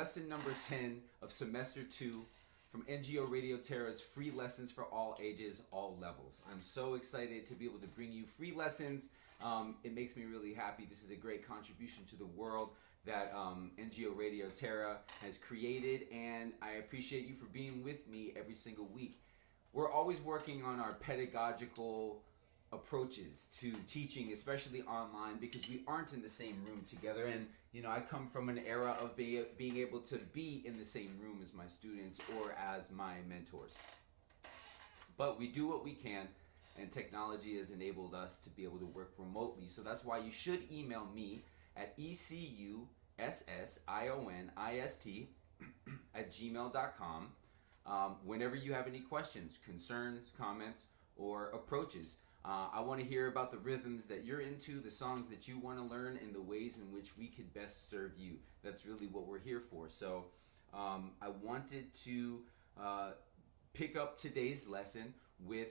lesson number 10 of semester 2 from NGO Radio Terra's free lessons for all ages, all levels. I'm so excited to be able to bring you free lessons. It makes me really happy. This is a great contribution to the world that NGO Radio Terra has created, and I appreciate you for being with me every single week. We're always working on our pedagogical approaches to teaching, especially online, because we aren't in the same room together. And you know, I come from an era of being able to be in the same room as my students or as my mentors. But we do what we can, and technology has enabled us to be able to work remotely. So that's why you should email me at ecusssionist@gmail.com whenever you have any questions, concerns, comments, or approaches. I want to hear about the rhythms that you're into, the songs that you want to learn, and the ways in which we could best serve you. That's really what we're here for. So I wanted to pick up today's lesson with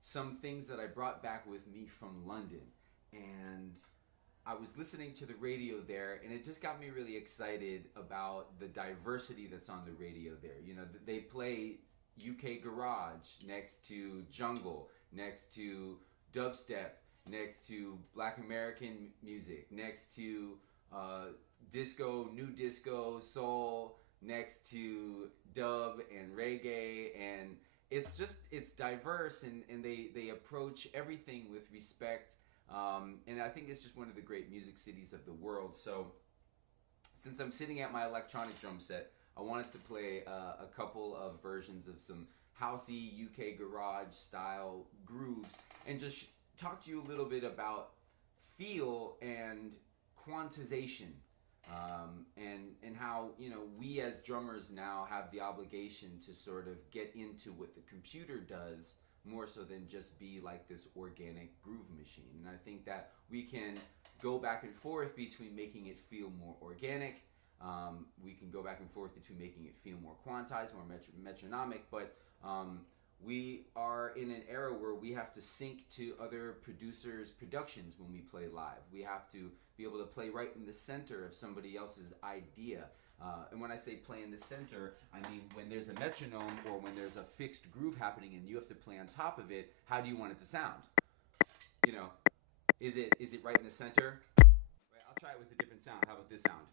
some things that I brought back with me from London. And I was listening to the radio there, and it just got me really excited about the diversity that's on the radio there. You know, they play UK garage next to jungle, next to dubstep, next to Black American music, next to disco, new disco, soul, next to dub and reggae, and it's diverse, and they approach everything with respect, and I think it's just one of the great music cities of the world. So since I'm sitting at my electronic drum set, I wanted to play a couple of versions of some housey UK garage style grooves, and just talk to you a little bit about feel and quantization, and how, you know, we as drummers now have the obligation to sort of get into what the computer does more so than just be like this organic groove machine. And I think that we can go back and forth between making it feel more organic. We can go back and forth between making it feel more quantized, more metronomic, but we are in an era where we have to sync to other producers' productions when we play live. We have to be able to play right in the center of somebody else's idea. And when I say play in the center, I mean when there's a metronome or when there's a fixed groove happening and you have to play on top of it, how do you want it to sound? You know, is it right in the center? Right, I'll try it with a different sound. How about this sound?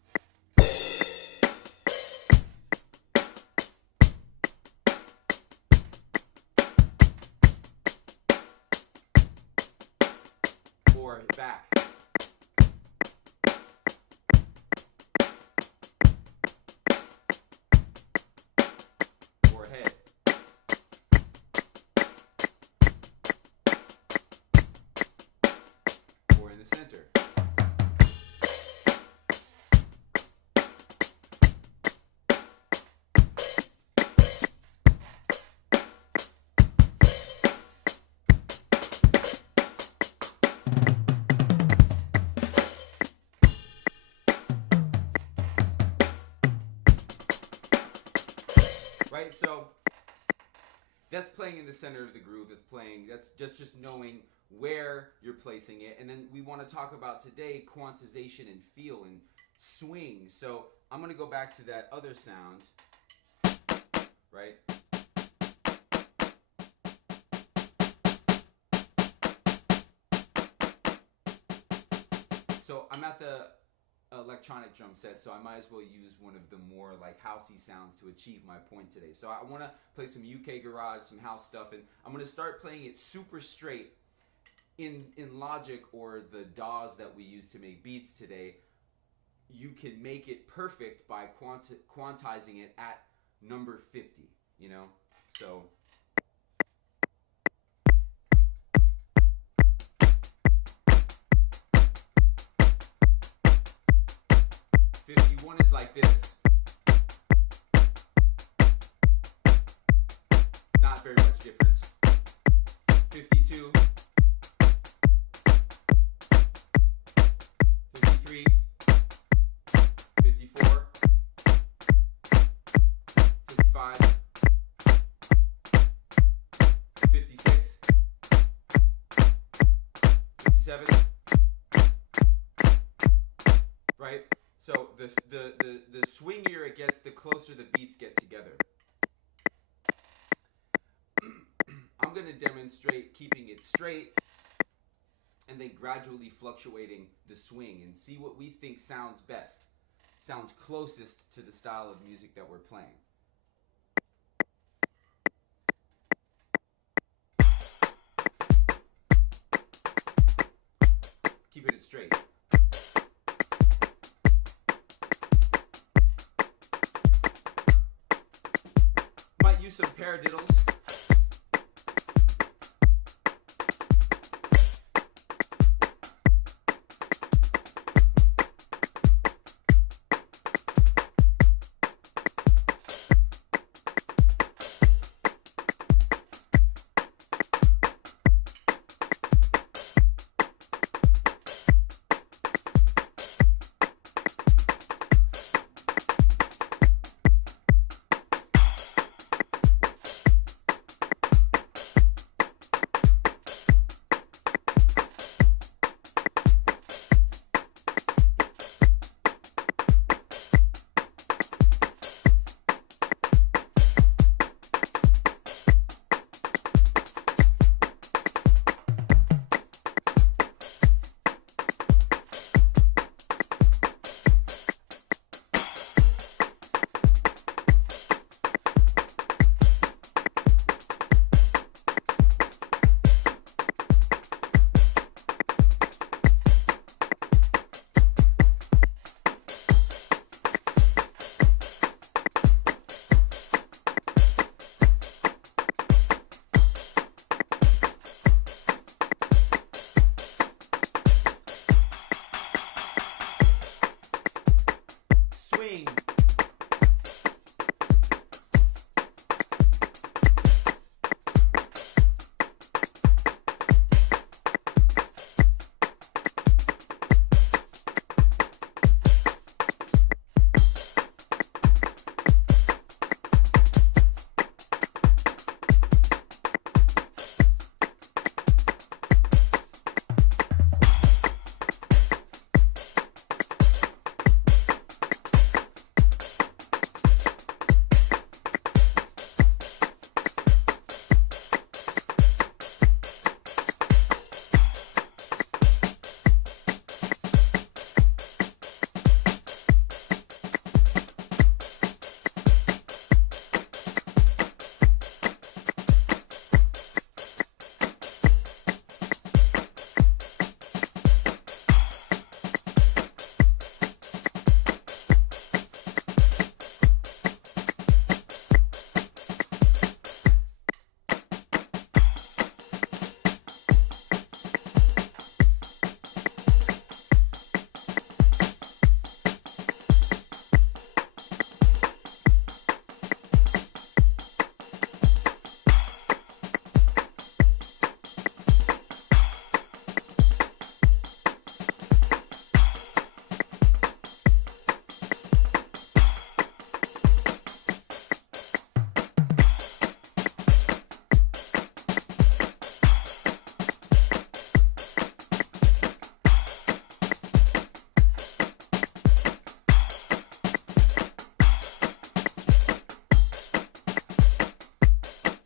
Or back. Or head. Or in the center. Right, so that's playing in the center of the groove. That's just knowing where you're placing it. And then we want to talk about today quantization and feel and swing. So I'm going to go back to that other sound, right? So I'm at the electronic drum set, so I might as well use one of the more like housey sounds to achieve my point today. So I want to play some UK garage, some house stuff, and I'm going to start playing it super straight. In Logic, or the DAWs that we use to make beats today, you can make it perfect by quantizing it at number 50, you know? So 51 is like this. Not very much difference. 52. 53. 54. 55. 56. 57. Right? So the swingier it gets, the closer the beats get together. I'm going to demonstrate keeping it straight and then gradually fluctuating the swing and see what we think sounds best, sounds closest to the style of music that we're playing. Keeping it straight. Might use some paradiddles.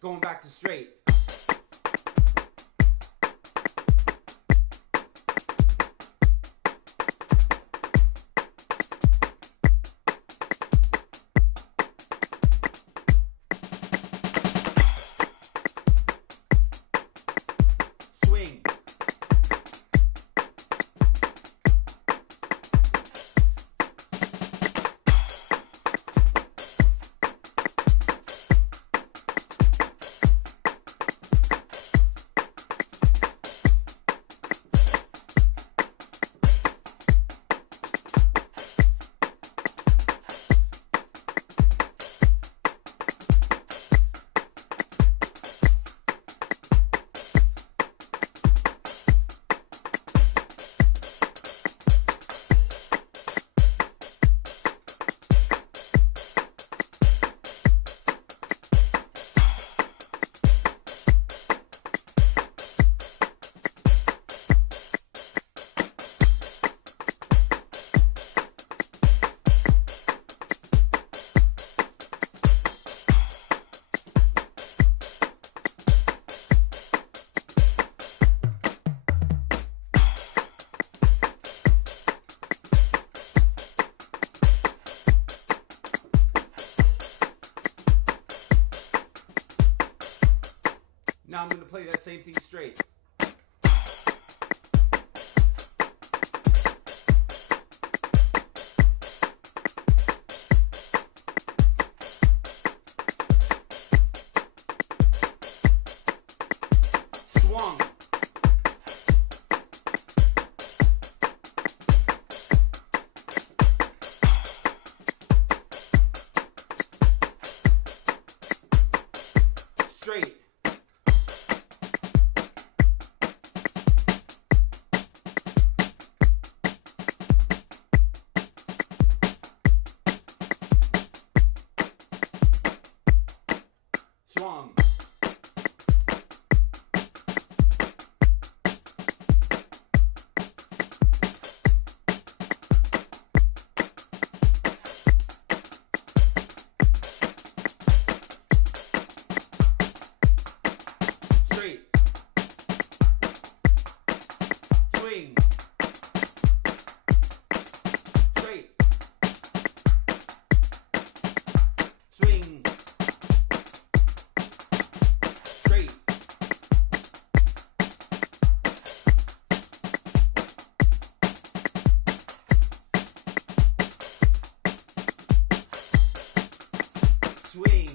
Going back to straight. Swing. I'm going to play that same thing straight. Swung. Straight. Swung. Straight. Swing. Straight. Swing. Straight. Swing.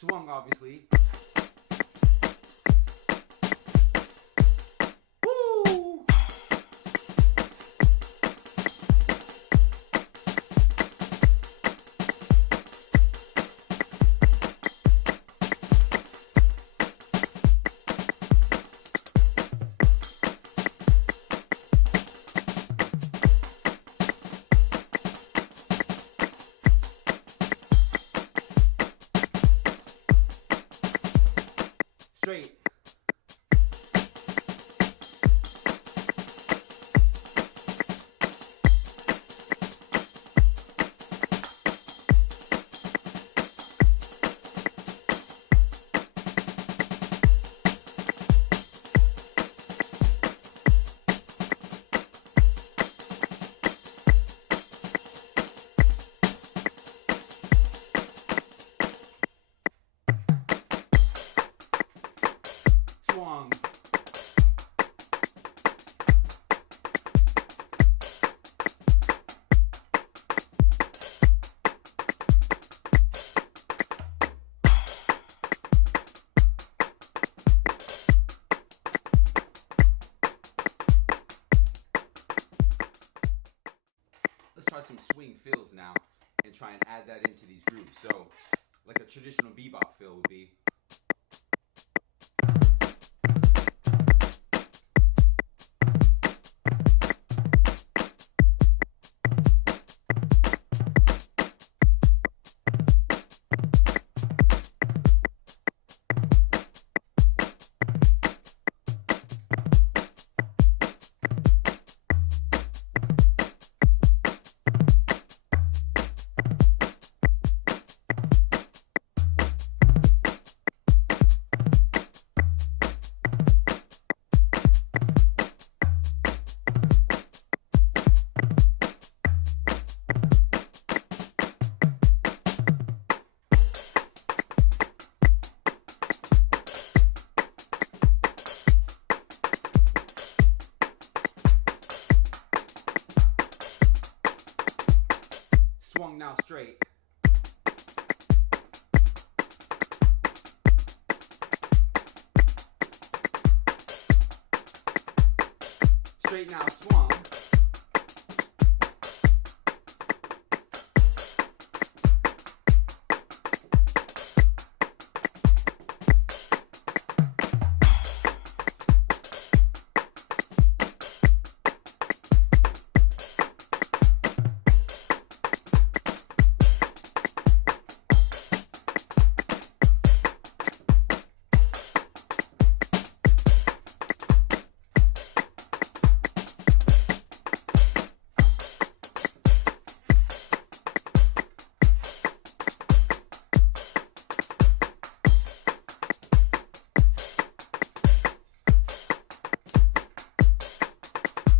Swung, obviously. Woo! Straight. Swung. Let's try some swing fills now and try and add that into these grooves. So, like a traditional bebop fill would be. Straight now, swung.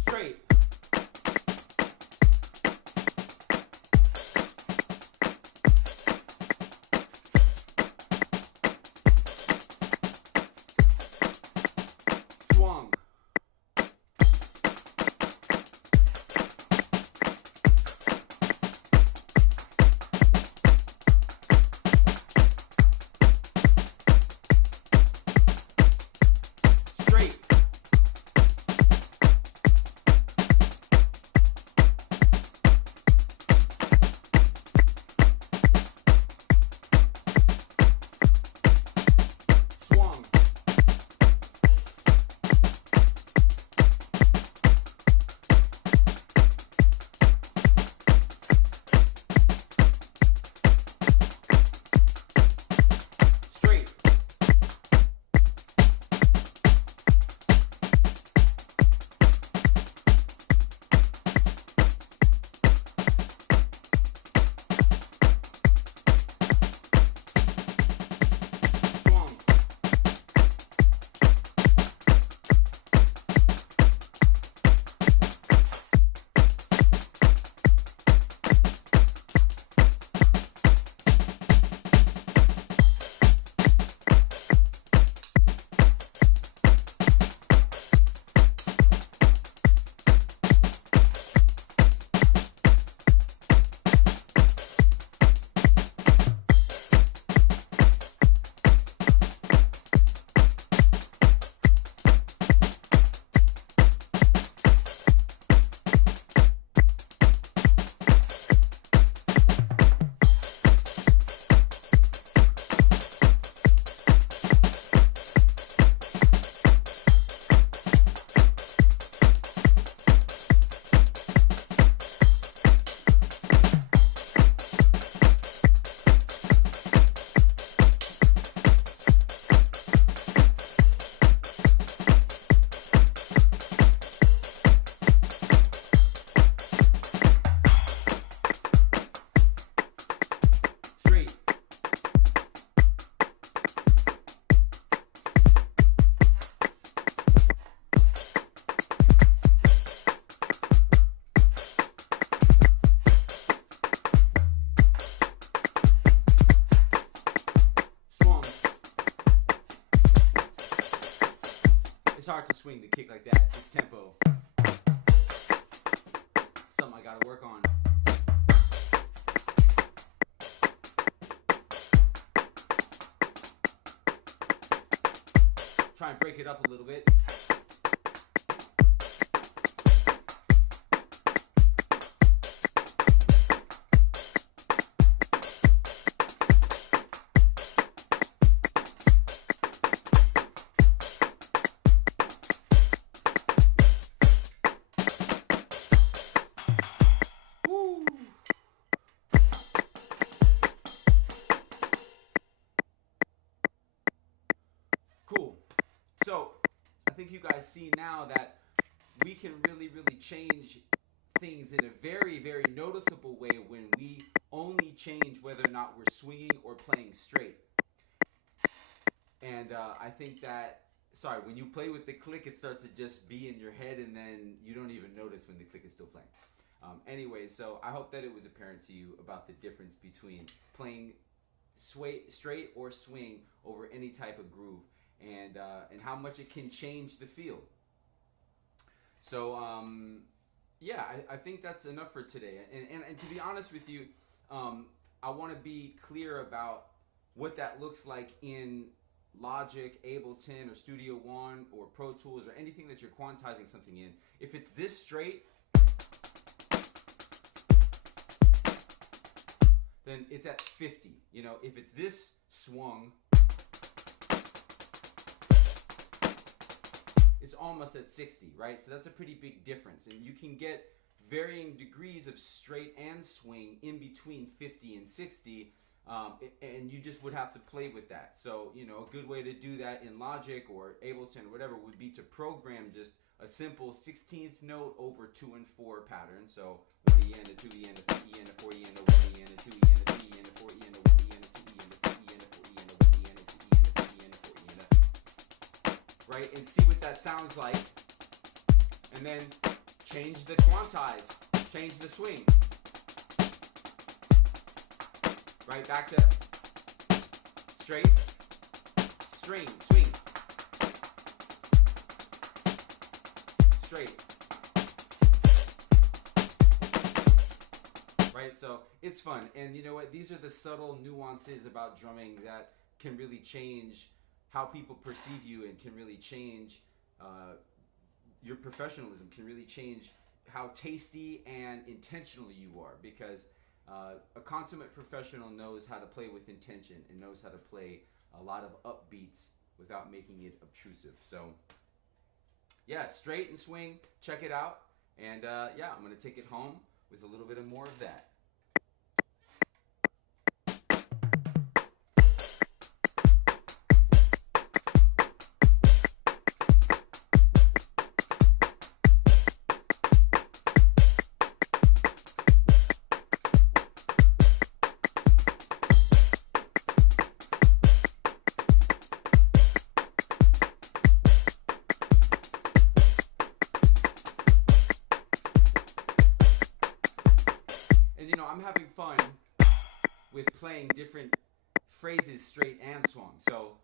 Straight. Swung. Straight. Swung. Straight. Swung. Straight. Swung. It's hard to swing the kick like that. It's tempo. Something I gotta work on. Try and break it up a little bit. Woo! Cool. So I think you guys see now that we can really change things in a very noticeable way when we only change whether or not we're swinging or playing straight. And I think that, sorry, when you play with the click, it starts to just be in your head, and then you don't even notice when the click is still playing. Anyway, so I hope that it was apparent to you about the difference between playing straight or swing over any type of groove, and how much it can change the feel. So yeah, I think that's enough for today. And to be honest with you, I want to be clear about what that looks like in Logic, Ableton, or Studio One, or Pro Tools, or anything that you're quantizing something in, if it's this straight, then it's at 50. You know, if it's this swung, it's almost at 60, right? So that's a pretty big difference. And you can get varying degrees of straight and swing in between 50 and 60, and you just would have to play with that. So, you know, a good way to do that in Logic or Ableton or whatever would be to program just a simple 16th note over 2 and 4 pattern. So 1 E and a 2 E and a 3 E and a 4 E and a 1 E and a 2 E and a 3 E and a 4 E and a 1 E and a 2 E and a 3 E and a 4 E and a 1 E and a 2 E and a 3 E and a 4 E and a, right? And see what that sounds like. And then change the quantize, change the swing. Right, back to straight, string, swing, straight. Right, so it's fun. And you know what? These are the subtle nuances about drumming that can really change how people perceive you and can really change your professionalism, can really change how tasty and intentional you are, because a consummate professional knows how to play with intention and knows how to play a lot of upbeats without making it obtrusive. So yeah, straight and swing, check it out. And yeah, I'm going to take it home with a little bit of more of that. And you know, I'm having fun with playing different phrases straight and swung. So